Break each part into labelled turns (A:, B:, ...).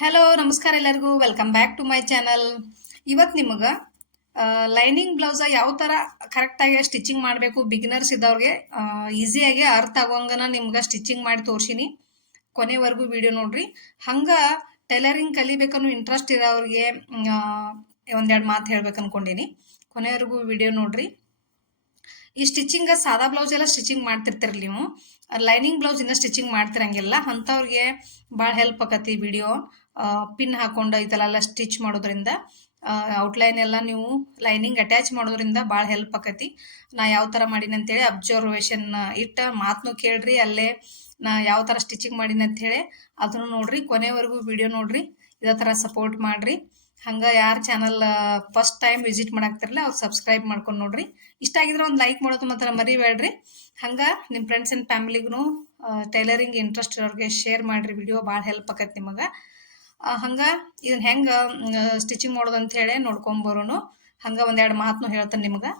A: Hello ನಮಸ್ಕಾರ ಎಲ್ಲರಿಗೂ. Welcome back to my channel ಇವತ್ತು ನಿಮಗೆ ಲೈನಿಂಗ್ ಬ್ಲೌಸ ಯಾವ ಥರ ಕರೆಕ್ಟಾಗಿ ಸ್ಟಿಚಿಂಗ್ ಮಾಡಬೇಕು ಬಿಗಿನರ್ಸ್ ಇದ್ದವ್ರಿಗೆ ಈಸಿಯಾಗಿ ಅರ್ಥ ಆಗೋಂಗನ ನಿಮ್ಗೆ ಸ್ಟಿಚಿಂಗ್ ಮಾಡಿ ತೋರ್ಸಿನಿ. ಕೊನೆವರೆಗೂ ವಿಡಿಯೋ ನೋಡ್ರಿ. ಹಂಗೆ ಟೈಲರಿಂಗ್ ಕಲಿಬೇಕನ್ನೋ ಇಂಟ್ರೆಸ್ಟ್ ಇರೋರಿಗೆ ಒಂದೆರಡು ಮಾತು ಹೇಳ್ಬೇಕು ಅನ್ಕೊಂಡಿನಿ ಕೊನೆವರೆಗೂ ವಿಡಿಯೋ ನೋಡ್ರಿ. ಈ ಸ್ಟಿಚಿಂಗ್ ಸಾದಾ ಬ್ಲೌಸ್ ಎಲ್ಲ ಸ್ಟಿಚಿಂಗ್ ಮಾಡ್ತಿರ್ತೀರಿ ನೀವು. ಲೈನಿಂಗ್ ಬ್ಲೌಸ್ ಇನ್ನ ಸ್ಟಿಚಿಂಗ್ ಮಾಡ್ತಿರಂಗಿಲ್ಲ. ಅಂಥವ್ರಿಗೆ ಭಾಳ ಹೆಲ್ಪ್ ಆಕತಿ ವಿಡಿಯೋ ಪಿನ್ ಹಾಕೊಂಡು ಇದೆಲ್ಲ ಸ್ಟಿಚ್ ಮಾಡೋದ್ರಿಂದ ಔಟ್ಲೈನ್ ಎಲ್ಲ ನೀವು ಲೈನಿಂಗ್ ಅಟ್ಯಾಚ್ ಮಾಡೋದ್ರಿಂದ ಭಾಳ ಹೆಲ್ಪ್ ಆಕತಿ. ನಾ ಯಾವ ಥರ ಮಾಡೀನಿ ಅಂತೇಳಿ ಅಬ್ಸರ್ವೇಷನ್ ಇಟ್ಟ ಮಾತನ್ನು ಕೇಳ್ರಿ, ಅಲ್ಲೇ ನಾ ಯಾವ ಥರ ಸ್ಟಿಚಿಂಗ್ ಮಾಡೀನಿ ಅಂತೇಳಿ ಅದನ್ನು ನೋಡ್ರಿ, ಕೊನೆವರೆಗೂ ವಿಡಿಯೋ ನೋಡ್ರಿ, ಇದೇ ಥರ ಸಪೋರ್ಟ್ ಮಾಡ್ರಿ. ಹಂಗೆ ಯಾರು ಚಾನಲ್ ಫಸ್ಟ್ ಟೈಮ್ ವಿಸಿಟ್ ಮಾಡಾಕ್ತಿರಲ್ಲ ಅವ್ರು ಸಬ್ಸ್ಕ್ರೈಬ್ ಮಾಡ್ಕೊಂಡು ನೋಡ್ರಿ. ಇಷ್ಟ ಆಗಿದ್ರೆ ಒಂದು ಲೈಕ್ ಮಾಡೋದು ಮಾತ್ರ ಮರಿಬೇಡ್ರಿ. ಹಂಗೆ ನಿಮ್ಮ ಫ್ರೆಂಡ್ಸ್ ಆ್ಯಂಡ್ ಫ್ಯಾಮಿಲಿಗೂ ಟೈಲರಿಂಗ್ ಇಂಟ್ರೆಸ್ಟ್ ಇರೋರಿಗೆ ಶೇರ್ ಮಾಡಿರಿ ವಿಡಿಯೋ ಭಾಳ ಹೆಲ್ಪ್ ಆಕೈತಿ ನಿಮಗೆ. ಹಂಗೆ ಇದನ್ನ ಹೆಂಗೆ ಸ್ಟಿಚಿಂಗ್ ಮಾಡೋದು ಅಂತ ಹೇಳಿ ನೋಡ್ಕೊಂಬರೋನು ಹಂಗೆ ಒಂದೆರಡು ಮಾತನ್ನು ಹೇಳ್ತಾನೆ ನಿಮ್ಗೆ.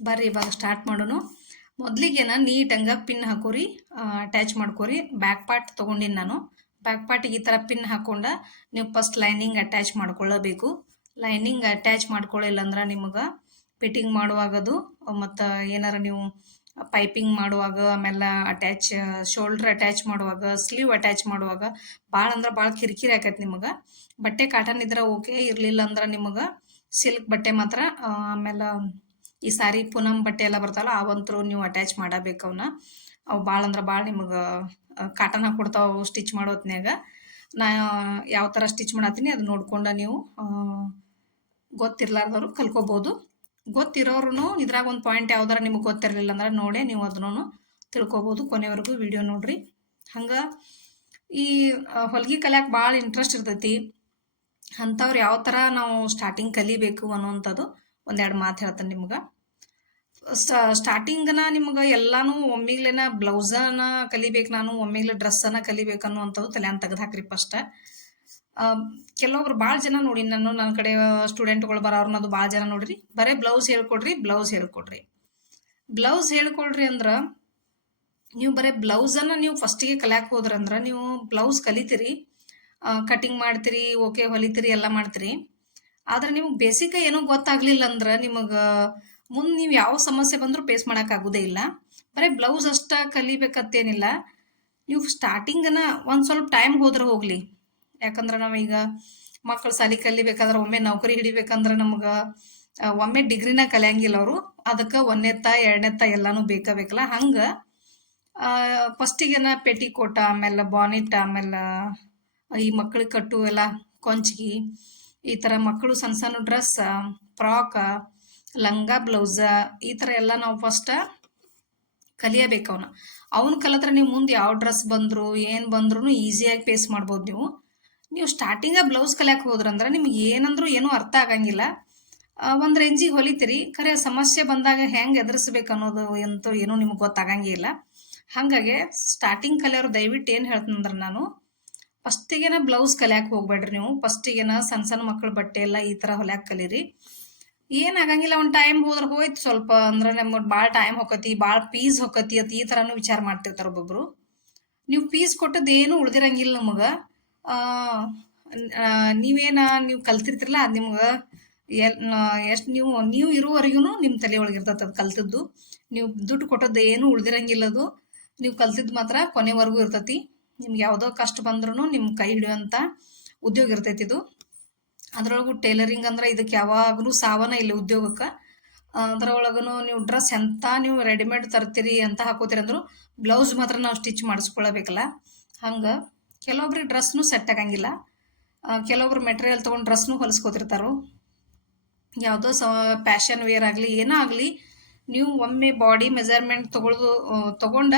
A: ಬರ್ರಿ, ಇವಾಗ ಸ್ಟಾರ್ಟ್ ಮಾಡೋನು. ಮೊದಲಿಗೆನ ನೀಟಂಗೆ ಪಿನ್ ಹಾಕೋರಿ ಅಟ್ಯಾಚ್ ಮಾಡ್ಕೋರಿ. ಬ್ಯಾಕ್ ಪಾರ್ಟ್ ತೊಗೊಂಡಿನಿ ನಾನು. ಬ್ಯಾಕ್ ಪಾರ್ಟಿಗೆ ಈ ಥರ ಪಿನ್ ಹಾಕೊಂಡ ನೀವು ಫಸ್ಟ್ ಲೈನಿಂಗ್ ಅಟ್ಯಾಚ್ ಮಾಡ್ಕೊಳ್ಳಬೇಕು. ಲೈನಿಂಗ್ ಅಟ್ಯಾಚ್ ಮಾಡ್ಕೊಳ್ಳಿಲ್ಲ ಅಂದ್ರೆ ನಿಮಗೆ ಫಿಟ್ಟಿಂಗ್ ಮಾಡುವಾಗದು, ಮತ್ತು ಏನಾರ ನೀವು ಪೈಪಿಂಗ್ ಮಾಡುವಾಗ, ಆಮೇಲೆ ಅಟ್ಯಾಚ್ ಶೋಲ್ಡ್ರ್ ಅಟ್ಯಾಚ್ ಮಾಡುವಾಗ ಸ್ಲೀವ್ ಅಟ್ಯಾಚ್ ಮಾಡುವಾಗ ಭಾಳ ಅಂದ್ರೆ ಭಾಳ ಕಿರಿಕಿರಿ ಆಕೈತೆ ನಿಮಗೆ. ಬಟ್ಟೆ ಕಾಟನ್ ಇದ್ರೆ ಓಕೆ ಇರಲಿಲ್ಲ ಅಂದ್ರೆ ನಿಮಗೆ ಸಿಲ್ಕ್ ಬಟ್ಟೆ ಮಾತ್ರ ಆಮೇಲೆ ಈ ಸಾರಿ ಪೂನಮ್ ಬಟ್ಟೆ ಎಲ್ಲ ಬರ್ತಾವಲ್ಲ, ಅವಂತರೂ ನೀವು ಅಟ್ಯಾಚ್ ಮಾಡಬೇಕು ಅವನ್ನ ಅವು ಭಾಳ ಅಂದ್ರೆ ಭಾಳ ನಿಮಗೆ ಕಾಟನ್ ಹಾಕೊಡ್ತಾವ ಸ್ಟಿಚ್ ಮಾಡೋತ್ನ್ಯಾಗ ನಾ, ಯಾವ ಥರ ಸ್ಟಿಚ್ ಮಾಡತ್ತೀನಿ ಅದು ನೋಡ್ಕೊಂಡು ನೀವು ಗೊತ್ತಿರ್ಲಾರ್ದವ್ರು ಕಲ್ಕೋಬೋದು. ಗೊತ್ತಿರೋರು ಇದ್ರಾಗ ಒಂದು ಪಾಯಿಂಟ್ ಯಾವ್ದಾರ ನಿಮಗೆ ಗೊತ್ತಿರಲಿಲ್ಲ ಅಂದ್ರೆ ನೋಡೇ ನೀವು ಅದನ್ನು ತಿಳ್ಕೊಬೋದು ಕೊನೆವರೆಗೂ ವಿಡಿಯೋ ನೋಡ್ರಿ. ಹಂಗೆ ಈ ಹೊಲ್ಗೆ ಕಲಿಯಕ್ಕೆ ಭಾಳ ಇಂಟ್ರೆಸ್ಟ್ ಇರ್ತೈತಿ. ಅಂಥವ್ರು ಯಾವ ಥರ ನಾವು ಸ್ಟಾರ್ಟಿಂಗ್ ಕಲಿಬೇಕು ಅನ್ನೋವಂಥದ್ದು ಒಂದೆರಡು ಮಾತು ಹೇಳ್ತೇನೆ ನಿಮ್ಗೆ. ಸ್ಟಾರ್ಟಿಂಗನ ನಿಮ್ಗೆ ಎಲ್ಲಾನು ಒಮ್ಮಿಗ್ಲೇನ ಬ್ಲೌಸನ ಕಲಿಬೇಕು ನಾನು, ಒಮ್ಮಿಗ್ಲೆ ಡ್ರೆಸ್ಸನ್ನು ಕಲಿಬೇಕು ಅನ್ನುವಂಥದ್ದು ತಲೆ ಅಂತ ತೆಗೆದು ಹಾಕ್ರಿ ಫಸ್ಟ್ ಕೆಲವೊಬ್ರು ಭಾಳ ಜನ ನೋಡಿ ನಾನು ನನ್ನ ಕಡೆ ಸ್ಟೂಡೆಂಟ್ಗಳು ಬರೋರ್ನ ಅದು ಭಾಳ ಜನ ನೋಡ್ರಿ. ಬರೇ ಬ್ಲೌಸ್ ಹೇಳ್ಕೊಡ್ರಿ ಬ್ಲೌಸ್ ಹೇಳ್ಕೊಡ್ರಿ. ಬ್ಲೌಸ್ ಹೇಳ್ಕೊಡ್ರಿ ಅಂದ್ರೆ ನೀವು ಬರೀ ಬ್ಲೌಸನ್ನು ನೀವು ಫಸ್ಟಿಗೆ ಕಲಿಯಕ್ಕೆ ಹೋದ್ರಂದ್ರೆ ನೀವು ಬ್ಲೌಸ್ ಕಲಿತೀರಿ ಕಟಿಂಗ್ ಮಾಡ್ತೀರಿ ಓಕೆ ಹೊಲಿತೀರಿ, ಎಲ್ಲ ಮಾಡ್ತೀರಿ. ಆದ್ರೆ ನಿಮಗೆ ಬೇಸಿಕ್ ಏನೂ ಗೊತ್ತಾಗ್ಲಿಲ್ಲ ಅಂದ್ರೆ ನಿಮಗೆ ಮುಂದೆ ನೀವು ಯಾವ ಸಮಸ್ಯೆ ಬಂದರೂ ಫೇಸ್ ಮಾಡೋಕ್ಕಾಗೋದೇ ಇಲ್ಲ. ಬರೀ ಬ್ಲೌಸ್ ಅಷ್ಟ ಕಲಿಬೇಕತ್ತೇನಿಲ್ಲ. ನೀವು ಸ್ಟಾರ್ಟಿಂಗನ್ನು ಒಂದು ಸ್ವಲ್ಪ ಟೈಮ್ ಹೋದ್ರೆ ಹೋಗಲಿ. ಯಾಕಂದ್ರೆ ನಾವೀಗ ಮಕ್ಕಳು ಸಾಲಿ ಕಲಿಬೇಕಾದ್ರೆ ಒಮ್ಮೆ ನೌಕರಿ ಹಿಡಿಬೇಕಂದ್ರೆ ನಮ್ಗೆ ಒಮ್ಮೆ ಡಿಗ್ರಿನ ಕಲಿಯಂಗಿಲ್ಲ ಅವರು. ಅದಕ್ಕೆ ಒಂದನೇತ್ತ ಎರಡನೇತ್ತ ಎಲ್ಲಾನು ಬೇಕಾ ಬೇಕಲ್ಲ ಹಂಗೆ ಫಸ್ಟಿಗೆನ ಪೆಟಿಕೋಟ ಆಮೇಲೆ ಬಾನಿಟ್ ಆಮೇಲೆ, ಈ ಮಕ್ಳಿಗೆ ಕಟ್ಟು ಎಲ್ಲ ಕೊಂಚ್ಗಿ, ಈ ಥರ ಮಕ್ಕಳು ಸಣ್ಣ ಸಣ್ಣ ಡ್ರೆಸ್ ಫ್ರಾಕ ಲಂಗ ಬ್ಲೌಸ ಈ ಥರ ಎಲ್ಲ ನಾವು ಫಸ್ಟ್ ಕಲಿಯಬೇಕು ಅವನ್ನ ಅವನು ಕಲಿತ್ರೆ ನೀವು ಮುಂದೆ ಯಾವ ಡ್ರೆಸ್ ಬಂದರು, ಏನು ಬಂದ್ರು ಈಸಿಯಾಗಿ ಫೇಸ್ ಮಾಡ್ಬೋದು ನೀವು. ನೀವು ಸ್ಟಾರ್ಟಿಂಗ ಬ್ಲೌಸ್ ಕಲಿಯಕ್ಕೆ ಹೋದ್ರಂದ್ರೆ ನಿಮ್ಗೆ ಏನಂದ್ರೂ ಏನೂ ಅರ್ಥ ಆಗಂಗಿಲ್ಲ. ಒಂದು ರೇಂಜಿಗೆ ಹೊಲಿತೀರಿ. ಖರೆ, ಸಮಸ್ಯೆ ಬಂದಾಗ ಹೆಂಗೆ ಎದುರಿಸ್ಬೇಕು ಅನ್ನೋದು ಎಂತೂ ಏನೂ ನಿಮ್ಗೆ ಗೊತ್ತಾಗಂಗಿಲ್ಲ. ಹಾಗಾಗಿ ಸ್ಟಾರ್ಟಿಂಗ್ ಕಲಿಯೋರು ದಯವಿಟ್ಟು ಏನು ಹೇಳ್ತೀನಂದ್ರೆ ನಾನು ಫಸ್ಟಿಗೆನ ಬ್ಲೌಸ್ ಕಲಿಯಕ್ಕೆ ಹೋಗ್ಬೇಡ್ರಿ ನೀವು. ಫಸ್ಟಿಗೆನ ಸಣ್ಣ ಸಣ್ಣ ಮಕ್ಕಳ ಬಟ್ಟೆ ಎಲ್ಲ ಈ ಥರ ಹೊಲ್ಯಾಕೆ ಕಲೀರಿ. ಏನಾಗಂಗಿಲ್ಲ ಒಂದು ಟೈಮ್ ಹೋದ್ರೆ ಹೋಯ್ತು ಸ್ವಲ್ಪ ಅಂದ್ರೆ ನಮ್ಗೆ ಭಾಳ ಟೈಮ್ ಹೋಗತಿ ಭಾಳ ಪೀಸ್ ಹೋಗತಿ ಅತಿ ಈ ಥರನೂ ವಿಚಾರ ಮಾಡ್ತಿರ್ತಾರೆ ಒಬ್ಬೊಬ್ರು. ನೀವು ಪೀಸ್ ಕೊಟ್ಟದ್ದು ಏನೂ ಉಳ್ದಿರಂಗಿಲ್ಲ ನಮಗೆ. ನೀವೇನ ನೀವು ಕಲ್ತಿರ್ತಿರಲ್ಲ ಅದು ನಿಮ್ಗೆ ಎಲ್ ಎಷ್ಟು ನೀವು ನೀವು ಇರುವವರೆಗೂ ನಿಮ್ಮ ತಲೆ ಒಳಗೆ ಇರ್ತದೆ ಅದು ಕಲ್ತದ್ದು. ನೀವು ದುಡ್ಡು ಕೊಟ್ಟದ್ದು ಏನು ಉಳ್ದಿರಂಗಿಲ್ಲ ಅದು. ನೀವು ಕಲ್ತಿದ್ದು ಮಾತ್ರ ಕೊನೆವರೆಗೂ ಇರ್ತೈತಿ. ನಿಮ್ಗೆ ಯಾವುದೋ ಕಷ್ಟ ಬಂದ್ರೂ ನಿಮ್ಮ ಕೈ ಹಿಡಿಯುವಂಥ ಉದ್ಯೋಗ ಇರ್ತೈತಿ ಇದು. ಅದ್ರೊಳಗು ಟೈಲರಿಂಗ್ ಅಂದ್ರೆ ಇದಕ್ಕೆ ಯಾವಾಗಲೂ ಸಾವನ ಇಲ್ಲ ಉದ್ಯೋಗಕ್ಕೆ. ಅದ್ರೊಳಗೂ ನೀವು ಡ್ರೆಸ್ ಎಂಥ ನೀವು ರೆಡಿಮೇಡ್ ತರ್ತೀರಿ ಅಂತ ಹಾಕೋತೀರಿ ಅಂದರೂ ಬ್ಲೌಸ್ ಮಾತ್ರ ನಾವು ಸ್ಟಿಚ್ ಮಾಡಿಸ್ಕೊಳ್ಬೇಕಲ್ಲ. ಹಂಗೆ ಕೆಲವೊಬ್ರಿಗೆ ಡ್ರೆಸ್ನು ಸೆಟ್ ಆಗಂಗಿಲ್ಲ. ಕೆಲವೊಬ್ರು ಮೆಟೀರಿಯಲ್ ತೊಗೊಂಡು ಡ್ರೆಸ್ನು ಹೊಲಿಸ್ಕೋತಿರ್ತಾರೋ. ಯಾವುದೋ ಸ ಪ್ಯಾಷನ್ ವೇರ್ ಆಗಲಿ, ಏನೋ ಆಗಲಿ, ನೀವು ಒಮ್ಮೆ ಬಾಡಿ ಮೆಜರ್ಮೆಂಟ್ ತೊಗೊಳ್ದು ತೊಗೊಂಡ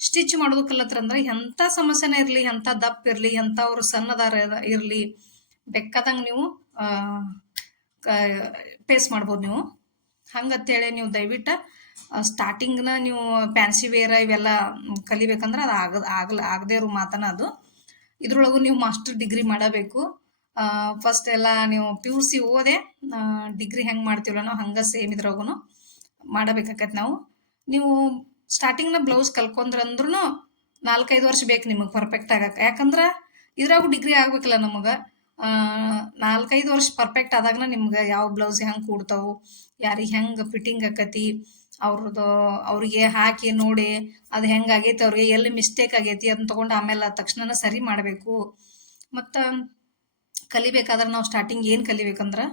A: ಸ್ಟಿಚ್ ಮಾಡೋದು ಕಲತ್ರಂದ್ರೆ ಎಂಥ ಸಮಸ್ಯೆನೇ ಇರಲಿ, ಎಂಥ ದಪ್ಪ ಇರಲಿ ಎಂಥವ್ರು ಸಣ್ಣದಾರ ಇರಲಿ ಬೆಕ್ಕದಂಗೆ ನೀವು ಫೇಸ್ ಮಾಡ್ಬೋದು ನೀವು. ಹಂಗತ್ತೇಳಿ ನೀವು ದಯವಿಟ್ಟು ಸ್ಟಾರ್ಟಿಂಗ್ನ ನೀವು ಫ್ಯಾನ್ಸಿ ವೇರ್ ಇವೆಲ್ಲ ಕಲಿಬೇಕಂದ್ರೆ ಅದು ಆಗ, ಆಗಲ, ಆಗದೇ ಇರೋ ಮಾತನ ಅದು. ಇದ್ರೊಳಗು ನೀವು ಮಾಸ್ಟರ್ ಡಿಗ್ರಿ ಮಾಡಬೇಕು. ಫಸ್ಟ್ ಎಲ್ಲ ನೀವು ಪಿ ಯು ಸಿ ಓದೆ ಡಿಗ್ರಿ ಹೆಂಗೆ ಮಾಡ್ತೀವಲ್ಲ ನಾವು ಹಂಗೆ ಸೇಮ್ ಇದ್ರೊಳಗೂ ಮಾಡಬೇಕಾಗತ್ ನಾವು. ನೀವು ಸ್ಟಾರ್ಟಿಂಗ್ನ ಬ್ಲೌಸ್ ಕಲ್ಕೊಂಡ್ರಂದ್ರೂ ನಾಲ್ಕೈದು ವರ್ಷ ಬೇಕು ನಿಮಗೆ ಪರ್ಫೆಕ್ಟ್ ಆಗಕ್ಕೆ. ಯಾಕಂದ್ರೆ ಇದ್ರಾಗೂ ಡಿಗ್ರಿ ಆಗ್ಬೇಕಲ್ಲ ನಮಗೆ. ನಾಲ್ಕೈದು ವರ್ಷ ಪರ್ಫೆಕ್ಟ್ ಆದಾಗ ನಿಮ್ಗೆ ಯಾವ ಬ್ಲೌಸ್ ಹೆಂಗೆ ಕೂಡ್ತಾವು ಯಾರಿಗೆ ಹೆಂಗೆ ಫಿಟ್ಟಿಂಗ್ ಆಕತಿ ಅವ್ರದ್ದು ಅವ್ರಿಗೆ ಹಾಕಿ ನೋಡಿ ಅದು ಹೆಂಗೆ ಆಗೈತಿ ಅವ್ರಿಗೆ, ಎಲ್ಲಿ ಮಿಸ್ಟೇಕ್ ಆಗೈತಿ ಅದನ್ನ ತೊಗೊಂಡು ಆಮೇಲೆ ತಕ್ಷಣ ಸರಿ ಮಾಡಬೇಕು. ಮತ್ತು ಕಲಿಬೇಕಾದ್ರೆ ನಾವು ಸ್ಟಾರ್ಟಿಂಗ್ ಏನು ಕಲಿಬೇಕಂದ್ರೆ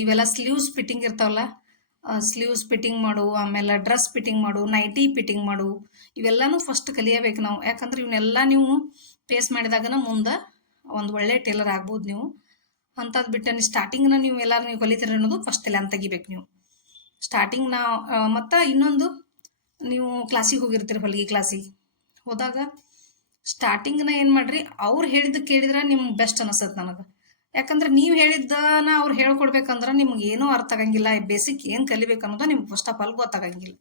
A: ಇವೆಲ್ಲ ಸ್ಲೀವ್ಸ್ ಫಿಟ್ಟಿಂಗ್ ಇರ್ತಾವಲ್ಲ ಸ್ಲೀವ್ಸ್ ಫಿಟ್ಟಿಂಗ್ ಮಾಡು, ಆಮೇಲೆ ಡ್ರೆಸ್ ಫಿಟ್ಟಿಂಗ್ ಮಾಡು ನೈಟಿ ಫಿಟ್ಟಿಂಗ್ ಮಾಡು, ಇವೆಲ್ಲನೂ ಫಸ್ಟ್ ಕಲಿಯಬೇಕು ನಾವು. ಯಾಕಂದ್ರೆ ಇವನ್ನೆಲ್ಲ ನೀವು ಫೇಸ್ ಮಾಡಿದಾಗನ ಮುಂದೆ ಒಂದು ಒಳ್ಳೆ ಟೇಲರ್ ಆಗ್ಬೋದು ನೀವು. ಅಂಥದ್ದು ಬಿಟ್ಟು ಸ್ಟಾರ್ಟಿಂಗ್ನ ನೀವು ಎಲ್ಲರೂ ನೀವು ಕಲಿತೀರ ಅನ್ನೋದು ಫಸ್ಟ್ ಎಲ್ಲ ತೆಗಿಬೇಕು ನೀವು. ಸ್ಟಾರ್ಟಿಂಗ್ ನಾ ಮತ್ತು ಇನ್ನೊಂದು ನೀವು ಕ್ಲಾಸಿಗೆ ಹೋಗಿರ್ತೀರಿ ಹೊಲಿಗೆ ಕ್ಲಾಸಿಗೆ ಹೋದಾಗ ಸ್ಟಾರ್ಟಿಂಗ್ನ ಏನು ಮಾಡ್ರಿ, ಅವ್ರು ಹೇಳಿದ್ದು ಕೇಳಿದ್ರೆ ನಿಮ್ಗೆ ಬೆಸ್ಟ್ ಅನಿಸ್ತದೆ ನನಗೆ. ಯಾಕಂದ್ರೆ ನೀವು ಹೇಳಿದ್ದನ ಅವ್ರು ಹೇಳ್ಕೊಡ್ಬೇಕಂದ್ರೆ ನಿಮ್ಗೆ ಏನೂ ಅರ್ಥ ಆಗಂಗಿಲ್ಲ ಬೇಸಿಕ್ ಏನು ಕಲಿಬೇಕು ಅನ್ನೋದು ನಿಮ್ಗೆ ಫಸ್ಟ್ ಆಫ್ ಆಲ್ ಗೊತ್ತಾಗಂಗಿಲ್ಲ.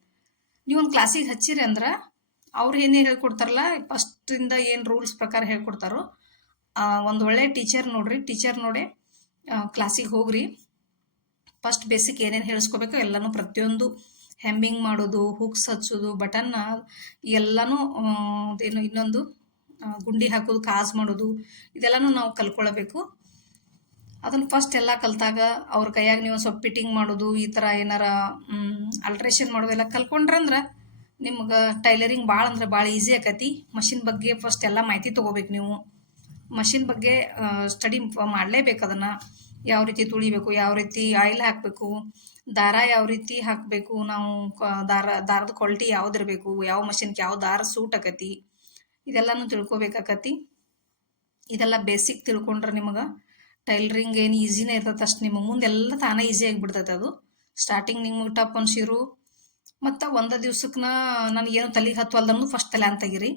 A: ನೀವು ಒಂದು ಕ್ಲಾಸಿಗೆ ಹಚ್ಚಿರಿ ಅಂದ್ರೆ ಅವ್ರು ಏನೇ ಹೇಳ್ಕೊಡ್ತಾರಲ್ಲ ಫಸ್ಟಿಂದ ಏನು ರೂಲ್ಸ್ ಪ್ರಕಾರ ಹೇಳ್ಕೊಡ್ತಾರೋ ಒಂದು ಒಳ್ಳೆ ಟೀಚರ್ ನೋಡ್ರಿ ಟೀಚರ್ ನೋಡಿ ಕ್ಲಾಸಿಗೆ ಹೋಗ್ರಿ. ಫಸ್ಟ್ ಬೇಸಿಕ್ ಏನೇನು ಹೇಳಿಸ್ಕೋಬೇಕು ಎಲ್ಲನೂ ಪ್ರತಿಯೊಂದು ಹೆಮ್ಮಿಂಗ್ ಮಾಡೋದು ಹುಕ್ಸ್ ಹಚ್ಚೋದು ಬಟನ್ನ ಎಲ್ಲನೂ ಏನು ಇನ್ನೊಂದು ಗುಂಡಿ ಹಾಕೋದು, ಕಾಸ್ ಮಾಡೋದು, ಇದೆಲ್ಲನೂ ನಾವು ಕಲ್ಕೊಳ್ಬೇಕು. ಅದನ್ನು ಫಸ್ಟ್ ಎಲ್ಲ ಕಲ್ತಾಗ ಅವ್ರ ಕೈಯಾಗ ನೀವು ಸ್ವಲ್ಪ ಫಿಟ್ಟಿಂಗ್ ಮಾಡೋದು, ಈ ಥರ ಏನಾರ ಅಲ್ಟ್ರೇಷನ್ ಮಾಡೋದೆಲ್ಲ ಕಲ್ಕೊಂಡ್ರಂದ್ರೆ ನಿಮ್ಗೆ ಟೈಲರಿಂಗ್ ಭಾಳ ಅಂದ್ರೆ ಭಾಳ ಈಸಿ ಆಕತಿ. ಮಷಿನ್ ಬಗ್ಗೆ ಫಸ್ಟ್ ಎಲ್ಲ ಮಾಹಿತಿ ತೊಗೋಬೇಕು ನೀವು. ಮಷಿನ್ ಬಗ್ಗೆ ಸ್ಟಡಿ ಮಾಡಲೇಬೇಕು ಅದನ್ನು. ಯಾವ ರೀತಿ ತುಳಿಬೇಕು, ಯಾವ ರೀತಿ ಆಯಿಲ್ ಹಾಕಬೇಕು, ದಾರ ಯಾವ ರೀತಿ ಹಾಕಬೇಕು, ನಾವು ದಾರ, ದಾರದ ಕ್ವಾಲಿಟಿ ಯಾವ್ದಿರಬೇಕು, ಯಾವ ಮಷಿನ್ಗೆ ಯಾವ ದಾರ ಸೂಟ್ ಆಕತಿ ಇದೆಲ್ಲನೂ ತಿಳ್ಕೊಬೇಕಾಕತಿ. ಇದೆಲ್ಲ ಬೇಸಿಕ್ ತಿಳ್ಕೊಂಡ್ರೆ ನಿಮಗೆ ಟೈಲರಿಂಗ್ ಏನು ಈಸಿನೇ ಇರ್ತದೆ ಅಷ್ಟು ನಿಮಗೆ ಮುಂದೆಲ್ಲ ತಾನೇ ಈಸಿ ಆಗಿಬಿಡ್ತೈತೆ ಅದು. ಸ್ಟಾರ್ಟಿಂಗ್ ನಿಮ್ಗೆ ಟಪ್ ಅನ್ಸಿರು ಮತ್ತು ಒಂದು ದಿವ್ಸಕ್ಕೆ ನನಗೇನು ತಲೆಗೆ ಹತ್ತುವಲ್ದನ್ನು ಫಸ್ಟ್ ತಲೆ ಅಂತ ತೆಗೀರಿ.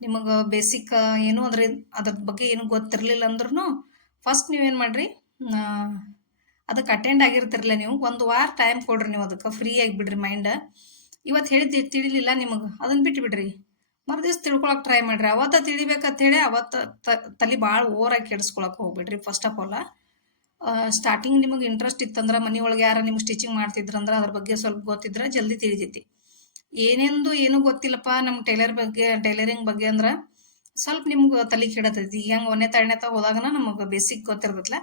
A: ನಿಮಗೆ ಬೇಸಿಕ್ ಏನು ಅದ್ರ ಅದ್ರ ಬಗ್ಗೆ ಏನು ಗೊತ್ತಿರಲಿಲ್ಲ ಅಂದ್ರೂ ಫಸ್ಟ್ ನೀವೇನು ಮಾಡಿರಿ ಅದಕ್ಕೆ ಅಟೆಂಡ್ ಆಗಿರ್ತಿರಲ್ಲ ನೀವು, ಒಂದು ವಾರ ಟೈಮ್ ಕೊಡ್ರಿ ನೀವು ಅದಕ್ಕೆ ಫ್ರೀ ಆಗಿಬಿಡ್ರಿ ಮೈಂಡ್ ಇವತ್ತು ಹೇಳಿದ್ದು, ತಿಳಿಲಿಲ್ಲ ನಿಮಗೆ ಅದನ್ನು ಬಿಟ್ಟು ಬಿಡ್ರಿ. ಮರುದಿವ್ಸ ತಿಳ್ಕೊಳಕ್ಕೆ ಟ್ರೈ ಮಾಡ್ರಿ, ಅವತ್ತ ತಿಳಿಬೇಕಂತ ಹೇಳಿ ಅವತ್ತು ತಲೆ ಭಾಳ ಓರಾಗಿ ಕೆಡಿಸ್ಕೊಳಕ್ಕೆ ಹೋಗ್ಬಿಡ್ರಿ ಫಸ್ಟ್ ಆಫ್ ಆಲ್ ಸ್ಟಾರ್ಟಿಂಗ್ ನಿಮಗೆ ಇಂಟ್ರೆಸ್ಟ್ ಇತ್ತಂದ್ರೆ ಮನೆಯೊಳಗೆ ಯಾರು ನಿಮ್ಗೆ ಸ್ಟಿಚಿಂಗ್ ಮಾಡ್ತಿದ್ರಂದ್ರೆ ಅದ್ರ ಬಗ್ಗೆ ಸ್ವಲ್ಪ ಗೊತ್ತಿದ್ರೆ ಜಲ್ದಿ ತಿಳಿತೈತಿ. ಏನೆಂದು ಏನೂ ಗೊತ್ತಿಲ್ಲಪ್ಪ ನಮ್ಮ ಟೈಲರ್ ಬಗ್ಗೆ, ಟೈಲರಿಂಗ್ ಬಗ್ಗೆ ಅಂದ್ರೆ ಸ್ವಲ್ಪ ನಿಮ್ಗೆ ತಲೆ ಕೆಡತೈತಿ. ಹೆಂಗೆ ಒಂದೇ ತಣ್ಣೆ ತ ಹೋದಾಗನ ನಮಗೆ ಬೇಸಿಕ್ ಗೊತ್ತಿರ್ತೈತಲ್ಲ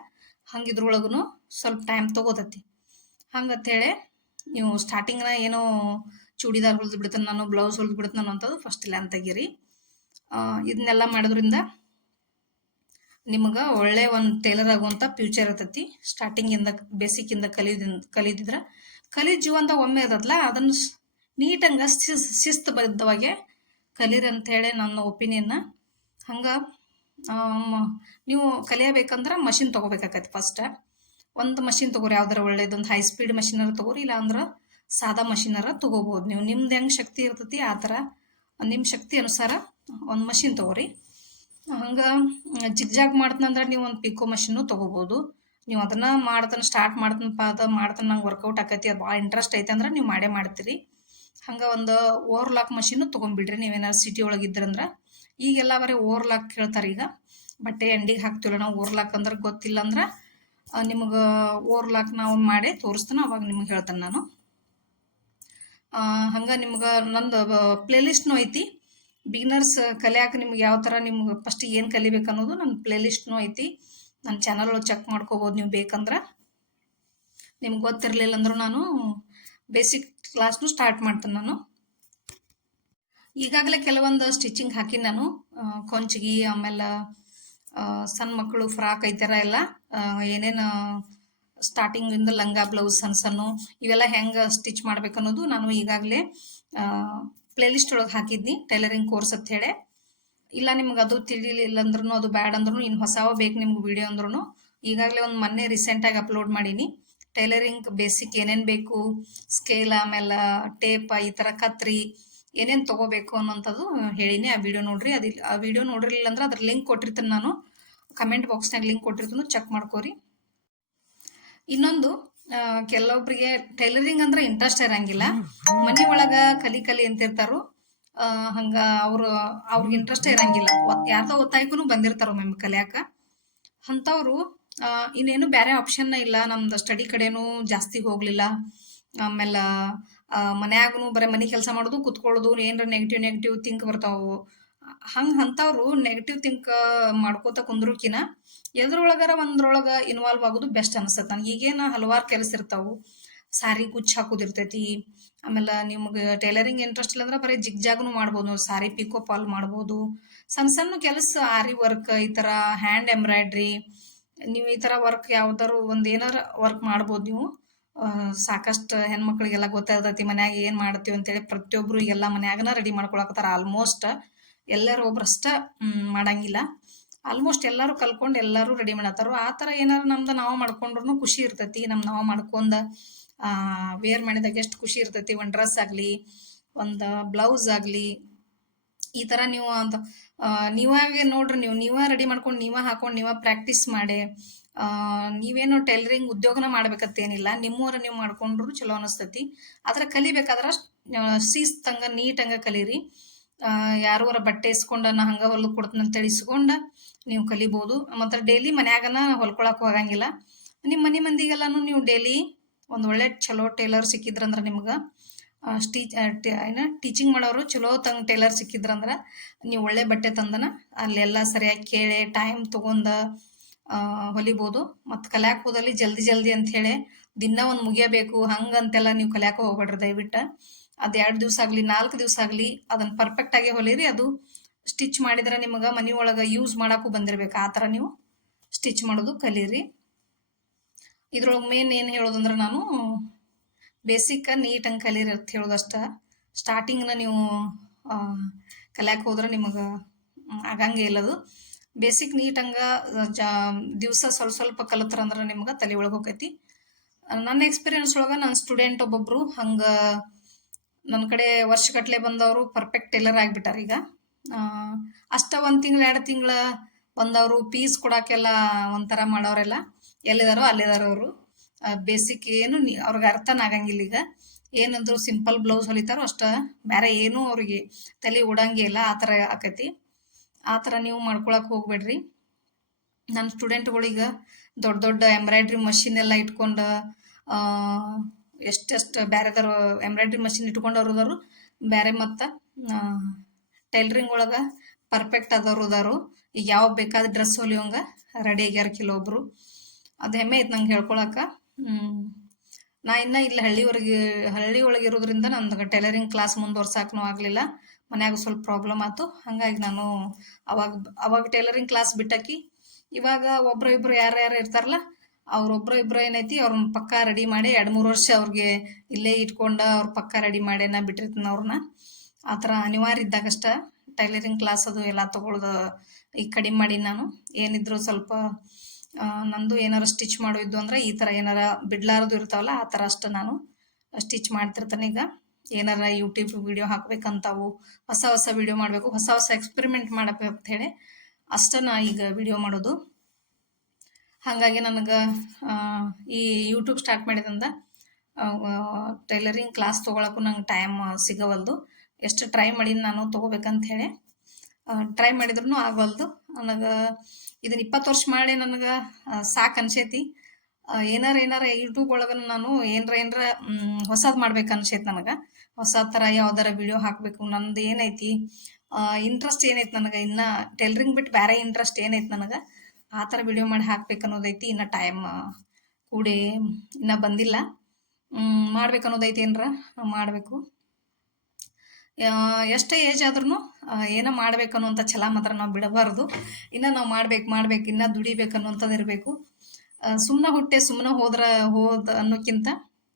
A: ಹಂಗೆ ಇದ್ರೊಳಗೂ ಸ್ವಲ್ಪ ಟೈಮ್ ತೊಗೋತೈತಿ. ಹಂಗಂತೇಳಿ ನೀವು ಸ್ಟಾರ್ಟಿಂಗ್ನ ಏನೋ ಚೂಡಿದಾರ್ ಹೊಲಿದು ಬಿಡ್ತಾನೆ ನಾನು ಬ್ಲೌಸ್ ಹೊಲಿದು ಬಿಡ್ತಾನೆ ನಾನು ಅಂತದ್ದು ಫಸ್ಟ್ ಲ್ಯಾನ್ ತೆಗೀರಿ. ಇದನ್ನೆಲ್ಲ ಮಾಡೋದ್ರಿಂದ ನಿಮಗೆ ಒಳ್ಳೆ ಒಂದು ಟೈಲರ್ ಆಗುವಂಥ ಫ್ಯೂಚರ್ ಇರ್ತೈತಿ. ಸ್ಟಾರ್ಟಿಂಗಿಂದ ಬೇಸಿಕ್ಕಿಂದ ಕಲಿಯೋದ್ ಕಲಿದಿದ್ರೆ ಕಲಿ ಜೀವಂತ ಒಮ್ಮೆ ಇರತ್ತಲ್ಲ ಅದನ್ನು ನೀಟಂಗೆ ಶಿಸ್ತು ಶಿಸ್ತುಬದ್ಧವಾಗಿ ಕಲೀರಿ ಅಂತೇಳಿ ನನ್ನ ಒಪಿನಿಯನ್ನ. ಹಂಗೆ ನೀವು ಕಲಿಯಬೇಕಂದ್ರೆ ಮಷಿನ್ ತೊಗೋಬೇಕಾಗತ್ತೆ ಫಸ್ಟ್ ಒಂದು ಮಷಿನ್ ತೊಗೋರಿ, ಯಾವ್ದಾರ ಒಳ್ಳೇದೊಂದು ಹೈ ಸ್ಪೀಡ್ ಮಷಿನರ ತೊಗೋರಿ ಇಲ್ಲ ಅಂದ್ರೆ ಸಾದಾ ಮಷಿನರ ತೊಗೋಬೋದು. ನೀವು ನಿಮ್ದು ಹೆಂಗೆ ಶಕ್ತಿ ಇರ್ತೈತಿ, ಆ ಥರ ನಿಮ್ಮ ಶಕ್ತಿ ಅನುಸಾರ ಒಂದು ಮಷಿನ್ ತೊಗೋರಿ. ಹಂಗೆ, ಜಿಗ್ಜಾಗ್ ಮಾಡ್ತಂದ್ರೆ ನೀವು ಒಂದು ಪಿಕೋ ಮಷಿನ್ನು ತೊಗೋಬೋದು. ನೀವು ಅದನ್ನು ಮಾಡ್ತಾನೆ ಸ್ಟಾರ್ಟ್ ಮಾಡ್ತನಪ್ಪ, ಅದು ಮಾಡ್ತಾನೆ ನಂಗೆ ವರ್ಕೌಟ್ ಆಕೈತಿ, ಅದು ಭಾಳ ಇಂಟ್ರೆಸ್ಟ್ ಐತೆ ಅಂದ್ರೆ ನೀವು ಮಾಡೇ ಮಾಡ್ತೀರಿ. ಹಂಗೆ ಒಂದು ಓವರ್ ಲಾಕ್ ತೊಗೊಂಬಿಡ್ರಿ ತೊಗೊಂಡ್ಬಿಡ್ರಿ ನೀವೇನಾದ್ರು ಸಿಟಿ ಒಳಗೆ ಇದ್ರಂದ್ರೆ. ಈಗೆಲ್ಲ ಬರೀ ಓವರ್ ಲಾಕ್ ಕೇಳ್ತಾರೆ ಈಗ. ಬಟ್ಟೆ ಎಂಡಿಗೆ ಹಾಕ್ತಿವಲ್ಲ ನಾವು ಓವರ್ ಲಾಕ್ ಅಂದ್ರೆ ಗೊತ್ತಿಲ್ಲ ಅಂದ್ರೆ ನಿಮಗೆ ಓವರ್ ಲಾಕ್ ನಾವು ಮಾಡಿ ತೋರಿಸ್ತಾನೆ, ಅವಾಗ ನಿಮ್ಗೆ ಹೇಳ್ತೇನೆ ನಾನು. ಹಂಗೆ ನಿಮ್ಗೆ ನಂದು ಪ್ಲೇಲಿಸ್ಟ್ನೂ ಐತಿ. ಬಿಗಿನರ್ಸ್ ಕಲಿಯಾಕ ನಿಮ್ಗೆ ಯಾವ ಥರ ನಿಮ್ಗೆ ಫಸ್ಟ್ ಏನು ಕಲಿಬೇಕು ಅನ್ನೋದು ನನ್ನ ಪ್ಲೇಲಿಸ್ಟ್ನೂ ಐತಿ. ನನ್ನ ಚಾನಲ್ ಚೆಕ್ ಮಾಡ್ಕೋಬೋದು ನೀವು ಬೇಕಂದ್ರೆ. ನಿಮ್ಗೆ ಗೊತ್ತಿರಲಿಲ್ಲ ಅಂದ್ರೂ ನಾನು ಬೇಸಿಕ್ ಕ್ಲಾಸ್ನು ಸ್ಟಾರ್ಟ್ ಮಾಡ್ತೇನೆ ನಾನು. ಈಗಾಗಲೇ ಕೆಲವೊಂದು ಸ್ಟಿಚಿಂಗ್ ಹಾಕಿ ನಾನು. ಕೊಂಚಿಗೆ ಆಮೇಲೆ ಸಣ್ಣ ಮಕ್ಕಳು ಫ್ರಾಕ್ ಈ ಥರ ಎಲ್ಲ ಏನೇನು ಸ್ಟಾರ್ಟಿಂಗಿಂದ ಲಂಗ ಬ್ಲೌಸ್ ಸಣ್ಣ ಸಣ್ಣ ಇವೆಲ್ಲ ಹೆಂಗೆ ಸ್ಟಿಚ್ ಮಾಡ್ಬೇಕು ಅನ್ನೋದು ನಾನು ಈಗಾಗಲೇ ಪ್ಲೇಲಿಸ್ಟ್ ಒಳಗೆ ಹಾಕಿದ್ನಿ ಟೈಲರಿಂಗ್ ಕೋರ್ಸ್ ಅಂತ ಹೇಳಿ. ಇಲ್ಲ ನಿಮ್ಗೆ ಅದು ತಿಳಿಲಿಲ್ಲ ಅಂದ್ರೂ ಅದು ಬ್ಯಾಡ್ ಅಂದ್ರೂ ಇನ್ನು ಹೊಸವ ಬೇಕು ನಿಮ್ಗೆ ವಿಡಿಯೋ ಅಂದ್ರೂ ಈಗಾಗಲೇ ಒಂದು ಮೊನ್ನೆ ರೀಸೆಂಟಾಗಿ ಅಪ್ಲೋಡ್ ಮಾಡೀನಿ. ಟೈಲರಿಂಗ್ ಬೇಸಿಕ್ ಏನೇನು ಬೇಕು, ಸ್ಕೇಲ್ ಆಮೇಲೆ ಟೇಪ್, ಈ ಥರ ಕತ್ರಿ ಏನೇನು ತೊಗೋಬೇಕು ಅನ್ನೋಂಥದ್ದು ಹೇಳಿನಿ. ಆ ವಿಡಿಯೋ ನೋಡ್ರಿ. ಅದು ಆ ವಿಡಿಯೋ ನೋಡಿರಲಿಲ್ಲ ಅಂದ್ರೆ ಅದ್ರ ಲಿಂಕ್ ಕೊಟ್ಟಿರ್ತೀನಿ ನಾನು. ಕಮೆಂಟ್ ಬಾಕ್ಸ್ನಾಗ ಲಿಂಕ್ ಕೊಟ್ಟಿರ್ತೀನಿ. ಚೆಕ್ ಮಾಡ್ಕೋರಿ. ಇನ್ನೊಂದು ಕೆಲವೊಬ್ಬರಿಗೆ ಟೈಲರಿಂಗ್ ಅಂದ್ರೆ ಇಂಟ್ರೆಸ್ಟ್ ಇರಂಗಿಲ್ಲ. ಮನೆ ಒಳಗ ಕಲಿ ಕಲಿ ಅಂತಿರ್ತಾರು. ಹಂಗ ಅವ್ರು, ಅವ್ರಿಗೆ ಇಂಟ್ರೆಸ್ಟ್ ಇರಂಗಿಲ್ಲ. ಯಾರ್ದೋ ಒತ್ತಾಯಕ್ಕೂ ಬಂದಿರ್ತಾರ ಒಮ್ಮೆ ಕಲಿಯಾಕ. ಅಂಥವ್ರು ಇನ್ನೇನು ಬೇರೆ ಆಪ್ಷನ್ನ ಇಲ್ಲ. ನಮ್ದು ಸ್ಟಡಿ ಕಡೆನೂ ಜಾಸ್ತಿ ಹೋಗಲಿಲ್ಲ. ಆಮೇಲೆ ಮನ್ಯಾಗೂ ಬರೀ ಮನೆ ಕೆಲಸ ಮಾಡೋದು, ಕುತ್ಕೊಳ್ಳೋದು, ಏನರ ನೆಗೆಟಿವ್ ನೆಗೆಟಿವ್ ಥಿಂಕ್ ಬರ್ತಾವು. ಹಂಗೆ ಅಂಥವ್ರು ನೆಗೆಟಿವ್ ಥಿಂಕ್ ಮಾಡ್ಕೋತ ಕುಂದ್ರಕಿನ ಎದ್ರೊಳಗಾರ ಒಂದ್ರೊಳಗೆ ಇನ್ವಾಲ್ವ್ ಆಗೋದು ಬೆಸ್ಟ್ ಅನಿಸ್ತದೆ ನನಗೆ ಈಗೇನು ಹಲವಾರು ಕೆಲಸ ಇರ್ತಾವು. ಸಾರಿ ಗುಚ್ಚ ಹಾಕೋದಿರ್ತೈತಿ. ಆಮೇಲೆ ನಿಮ್ಗೆ ಟೈಲರಿಂಗ್ ಇಂಟ್ರೆಸ್ಟ್ ಇಲ್ಲ ಅಂದ್ರೆ ಬರೀ ಜಿಗ್ ಜಾಗ್ನು ಮಾಡ್ಬೋದು ಸಾರಿ ಪಿಕೋ ಪಾಲ್ ಮಾಡ್ಬೋದು. ಸಣ್ಣ ಸಣ್ಣ ಕೆಲಸ, ಆರಿ ವರ್ಕ್ ಈ ಥರ ಹ್ಯಾಂಡ್ ಎಂಬ್ರಾಯ್ಡ್ರಿ ನೀವು ಈ ಥರ ವರ್ಕ್ ಯಾವ್ದಾರು ಒಂದು ಏನಾರ ವರ್ಕ್ ಮಾಡ್ಬೋದು ನೀವು. ಸಾಕಷ್ಟು ಹೆಣ್ಮಕ್ಳಿಗೆಲ್ಲ ಗೊತ್ತಾಗ್ತೈತಿ ಮನ್ಯಾಗ ಏನು ಮಾಡ್ತೀವಿ ಅಂತೇಳಿ ಪ್ರತಿಯೊಬ್ಬರು ಎಲ್ಲ ಮನ್ಯಾಗನ ರೆಡಿ ಮಾಡ್ಕೊಳಕತ್ತಾರ. ಆಲ್ಮೋಸ್ಟ್ ಎಲ್ಲರೂ ಒಬ್ರಷ್ಟ ಮಾಡಂಗಿಲ್ಲ. ಆಲ್ಮೋಸ್ಟ್ ಎಲ್ಲರೂ ಕಲ್ಕೊಂಡು ಎಲ್ಲರೂ ರೆಡಿ ಮಾಡತ್ತಾರ. ಆ ಥರ ಏನಾರು ನಮ್ದು ನಾವು ಮಾಡ್ಕೊಂಡ್ರು ಖುಷಿ ಇರ್ತೈತಿ. ನಮ್ಮ ನಾವು ಮಾಡ್ಕೊಂಡು ವೇರ್ ಮಾಡಿದಾಗ ಎಷ್ಟು ಖುಷಿ ಇರ್ತೈತಿ. ಒಂದು ಡ್ರೆಸ್ ಆಗಲಿ ಒಂದು ಬ್ಲೌಸ್ ಆಗಲಿ ಈ ಥರ ನೀವು ಆ, ನೀವಾಗೆ ನೋಡ್ರಿ, ನೀವು ನೀವೇ ರೆಡಿ ಮಾಡ್ಕೊಂಡು, ನೀವೇ ಹಾಕೊಂಡು, ನೀವೇ ಪ್ರಾಕ್ಟೀಸ್ ಮಾಡಿ ನೀವೇನು ಟೈಲರಿಂಗ್ ಉದ್ಯೋಗನ ಮಾಡ್ಬೇಕತ್ತೇನಿಲ್ಲ, ನಿಮ್ಮೂರ ನೀವು ಮಾಡ್ಕೊಂಡ್ರು ಚಲೋ ಅನಿಸ್ತೈತಿ. ಆದ್ರೆ ಕಲಿಬೇಕಾದ್ರೆ ಶಿಸ್ತಂಗ ನೀಟಂಗ ಕಲೀರಿ. ಯಾರೂರ ಬಟ್ಟೆ ಇಸ್ಕೊಂಡು, ನಾ ಹಂಗ ಹೊಲ್ ಕೊಡ್ತೀನಿ ಇಸ್ಕೊಂಡ ನೀವು ಕಲಿಬೋದು. ಮತ್ತು ಡೈಲಿ ಮನ್ಯಾಗನ ಹೊಲ್ಕೊಳಕ್ ಹೋಗಂಗಿಲ್ಲ. ನಿಮ್ಮ ಮನೆ ಮಂದಿಗೆಲ್ಲಾನು ನೀವು ಡೈಲಿ ಒಂದು ಒಳ್ಳೆ ಚಲೋ ಟೇಲರ್ ಸಿಕ್ಕಿದ್ರಂದ್ರೆ ನಿಮ್ಗೆ ಸ್ಟೀಚ್ ಏನು ಟೀಚಿಂಗ್ ಮಾಡೋರು ಚಲೋ ತಂಗ ಟೇಲರ್ ಸಿಕ್ಕಿದ್ರಂದ್ರೆ ನೀವು ಒಳ್ಳೆ ಬಟ್ಟೆ ತಂದನ, ಅಲ್ಲೆಲ್ಲ ಸರಿಯಾಗಿ ಕೇಳಿ ಟೈಮ್ ತೊಗೊಂಡ ಹೊಲಿಬೋದು. ಮತ್ತು ಕಲ್ಯಾಕ್ ಹೋದಲ್ಲಿ ಜಲ್ದಿ ಜಲ್ದಿ ಅಂತ ಹೇಳಿ ದಿನ ಒಂದು ಮುಗಿಯಬೇಕು ಹಂಗಂತೆಲ್ಲ ನೀವು ಕಲ್ಯಾಕ ಹೋಗ್ಬೇಡ್ರಿ ದಯವಿಟ್ಟು. ಅದು ಎರಡು ದಿವಸ ಆಗಲಿ, ನಾಲ್ಕು ದಿವಸ ಆಗಲಿ ಅದನ್ನು ಪರ್ಫೆಕ್ಟಾಗಿ ಹೊಲಿರಿ. ಅದು ಸ್ಟಿಚ್ ಮಾಡಿದ್ರೆ ನಿಮಗೆ ಮನೆ ಒಳಗೆ ಯೂಸ್ ಮಾಡೋಕ್ಕೂ ಬಂದಿರ್ಬೇಕು. ಆ ಥರ ನೀವು ಸ್ಟಿಚ್ ಮಾಡೋದು ಕಲೀರಿ. ಇದ್ರೊಳಗೆ ಮೇನ್ ಏನು ಹೇಳೋದಂದ್ರೆ ನಾನು ಬೇಸಿಕ್ ನೀಟಂಗೆ ಕಲೀರಿ ಅಂತ ಹೇಳೋದಷ್ಟ ಸ್ಟಾರ್ಟಿಂಗ್ನ ನೀವು ಕಲಿಯಕ್ಕೆ ಹೋದ್ರೆ ನಿಮಗೆ ಆಗಂಗೆ ಇಲ್ಲದು. ಬೇಸಿಕ್ ನೀಟಂಗೆ ಜಾ, ದಿವಸ ಸ್ವಲ್ಪ ಸ್ವಲ್ಪ ಕಲಿತ್ರಂದ್ರೆ ನಿಮ್ಗೆ ತಲೆ ಒಳಗೆ ಹೋಗೈತಿ. ನನ್ನ ಎಕ್ಸ್ಪೀರಿಯನ್ಸ್ ಒಳಗೆ ನನ್ನ ಸ್ಟೂಡೆಂಟ್ ಒಬ್ಬೊಬ್ರು ಹಂಗೆ ನನ್ನ ಕಡೆ ವರ್ಷಗಟ್ಲೆ ಬಂದವರು ಪರ್ಫೆಕ್ಟ್ ಟೇಲರ್ ಆಗಿಬಿಟ್ಟಾರ ಈಗ. ಅಷ್ಟ ಒಂದು ತಿಂಗಳು, ಎರಡು ತಿಂಗಳ ಬಂದವರು ಪೀಸ್ ಕೊಡೋಕ್ಕೆಲ್ಲ ಒಂಥರ ಮಾಡೋರೆಲ್ಲ. ಎಲ್ಲಿದಾರೋ ಅಲ್ಲಿದಾರೋ ಅವರು ಬೇಸಿಕ್ ಏನು ಅವ್ರಿಗೆ ಅರ್ಥನ ಆಗಂಗಿಲ್ಲ ಈಗ. ಏನಂದ್ರು ಸಿಂಪಲ್ ಬ್ಲೌಸ್ ಹೊಲಿತಾರೋ ಅಷ್ಟ ಬೇರೆ ಏನೂ ಅವ್ರಿಗೆ ತಲೆ ಉಡಂಗಿಲ್ಲ ಆ ಥರ ಆಕೈತಿ. ಆ ಥರ ನೀವು ಮಾಡ್ಕೊಳಕ್ ಹೋಗ್ಬೇಡ್ರಿ. ನನ್ನ ಸ್ಟೂಡೆಂಟ್ಗಳಿಗೆ ದೊಡ್ಡ ದೊಡ್ಡ ಎಂಬ್ರಾಯ್ಡ್ರಿ ಮಷಿನ್ ಎಲ್ಲ ಇಟ್ಕೊಂಡು ಎಷ್ಟೆಷ್ಟು ಬೇರೆದವ್ರು ಎಂಬ್ರಾಯ್ಡ್ರಿ ಮಷಿನ್ ಇಟ್ಕೊಂಡವ್ರು ಅದಾರು ಬೇರೆ ಮತ್ತು ಟೈಲರಿಂಗ್ ಒಳಗೆ ಪರ್ಫೆಕ್ಟ್ ಅದವ್ರು ಅದಾರು ಈಗ ಯಾವ ಬೇಕಾದ ಡ್ರೆಸ್ ಹೊಲಿಯೋಂಗ ರೆಡಿ ಆಗ್ಯಾರ ಕೆಲವೊಬ್ರು. ಅದು ಹೆಮ್ಮೆ ಐತೆ ನಂಗೆ ಹೇಳ್ಕೊಳಕ. ಹ್ಮ್. ನಾ ಇನ್ನ ಇಲ್ಲಿ ಹಳ್ಳಿವರೆಗೆ ಹಳ್ಳಿ ಒಳಗೆ ಇರೋದ್ರಿಂದ ನಂದು ಟೈಲರಿಂಗ್ ಕ್ಲಾಸ್ ಮುಂದುವರ್ಸಾಕನೂ ಆಗಲಿಲ್ಲ. ಮನ್ಯಾಗ ಸ್ವಲ್ಪ ಪ್ರಾಬ್ಲಮ್ ಆಯ್ತು ಹಾಗಾಗಿ ನಾನು ಅವಾಗ ಅವಾಗ ಟೈಲರಿಂಗ್ ಕ್ಲಾಸ್ ಬಿಟ್ಟಾಕಿ, ಇವಾಗ ಒಬ್ರು ಇಬ್ರು ಯಾರು ಯಾರು ಇರ್ತಾರಲ್ಲ, ಅವ್ರೊಬ್ರು ಇಬ್ರು ಏನೈತಿ, ಅವ್ರನ್ನ ಪಕ್ಕ ರೆಡಿ ಮಾಡಿ ಎರಡು ಮೂರು ವರ್ಷ ಅವ್ರಿಗೆ ಇಲ್ಲೇ ಇಟ್ಕೊಂಡು ಅವ್ರ ಪಕ್ಕ ರೆಡಿ ಮಾಡಿ ನಾ ಬಿಟ್ಟಿರ್ತೀನಿ ಅವ್ರನ್ನ. ಆ ಥರ ಅನಿವಾರ್ಯ ಇದ್ದಾಗಷ್ಟ ಟೈಲರಿಂಗ್ ಕ್ಲಾಸ್ ಅದು ಎಲ್ಲ ತೊಗೊಳ್ದು ಈಗ ಕಡಿಮೆ ಮಾಡಿ ನಾನು. ಏನಿದ್ರು ಸ್ವಲ್ಪ ನಂದು ಏನಾರ ಸ್ಟಿಚ್ ಮಾಡೋದು ಅಂದ್ರೆ ಈ ಥರ ಏನಾರ ಬಿಡ್ಲಾರದು ಇರ್ತಾವಲ್ಲ, ಆ ಥರ ಅಷ್ಟು ನಾನು ಸ್ಟಿಚ್ ಮಾಡ್ತಿರ್ತಾನೆ ಈಗ. ಏನಾರ ಯೂಟ್ಯೂಬ್ ವಿಡಿಯೋ ಹಾಕ್ಬೇಕಂತಾವು, ಹೊಸ ಹೊಸ ವಿಡಿಯೋ ಮಾಡಬೇಕು, ಹೊಸ ಹೊಸ ಎಕ್ಸ್ಪೆರಿಮೆಂಟ್ ಮಾಡಬೇಕು ಹೇಳಿ ಅಷ್ಟ ನಾ ಈಗ ವಿಡಿಯೋ ಮಾಡೋದು. ಹಾಗಾಗಿ ನನಗೆ ಈ ಯೂಟ್ಯೂಬ್ ಸ್ಟಾರ್ಟ್ ಮಾಡಿದಂದ ಟೈಲರಿಂಗ್ ಕ್ಲಾಸ್ ತೊಗೊಳಕ್ಕೂ ನಂಗೆ ಟೈಮ್ ಸಿಗವಲ್ದು. ಎಷ್ಟು ಟ್ರೈ ಮಾಡಿ ನಾನು ತೊಗೋಬೇಕಂತ ಹೇಳಿ ಟ್ರೈ ಮಾಡಿದ್ರು ಆಗವಲ್ದು. ನನಗೆ ಇದನ್ನ ಇಪ್ಪತ್ತು ವರ್ಷ ಮಾಡಿ ನನಗೆ ಸಾಕು ಅನ್ಸೈತಿ. ಏನಾರ ಏನಾರ ಯೂಟ್ಯೂಬ್ ಒಳಗೆ ನಾನು ಏನರ ಏನರ ಹೊಸದು ಮಾಡ್ಬೇಕು ಅನ್ಸೈತಿ ನನಗೆ. ಹೊಸ ಥರ ಯಾವ್ದಾರ ವಿಡಿಯೋ ಹಾಕಬೇಕು, ನಂದು ಏನೈತಿ ಇಂಟ್ರೆಸ್ಟ್ ಏನೈತಿ ನನಗೆ, ಇನ್ನ ಟೈಲರಿಂಗ್ ಬಿಟ್ಟು ಬೇರೆ ಇಂಟ್ರೆಸ್ಟ್ ಏನೈತಿ ನನಗೆ ಆ ಥರ ವಿಡಿಯೋ ಮಾಡಿ ಹಾಕ್ಬೇಕು ಅನ್ನೋದೈತಿ, ಇನ್ನು ಟೈಮ್ ಕೂಡಿ ಇನ್ನ ಬಂದಿಲ್ಲ. ಮಾಡ್ಬೇಕು ಅನ್ನೋದೈತಿ ಏನರ ಮಾಡಬೇಕು. ಎಷ್ಟೇ ಏಜ್ ಆದ್ರೂ ಏನೋ ಮಾಡ್ಬೇಕು ಅನ್ನೋಂಥ ಛಲ ಮಾತ್ರ ನಾವು ಬಿಡಬಾರ್ದು. ಇನ್ನು ನಾವು ಮಾಡ್ಬೇಕು ಮಾಡ್ಬೇಕು ಇನ್ನ ದುಡಿಬೇಕು ಅನ್ನೋಂಥದ್ದು ಇರಬೇಕು ಸುಮ್ಮನೆ ಹುಟ್ಟೆ ಸುಮ್ಮನೆ ಹೋದ್ರ ಹೋದ ಅನ್ನೋಕ್ಕಿಂತ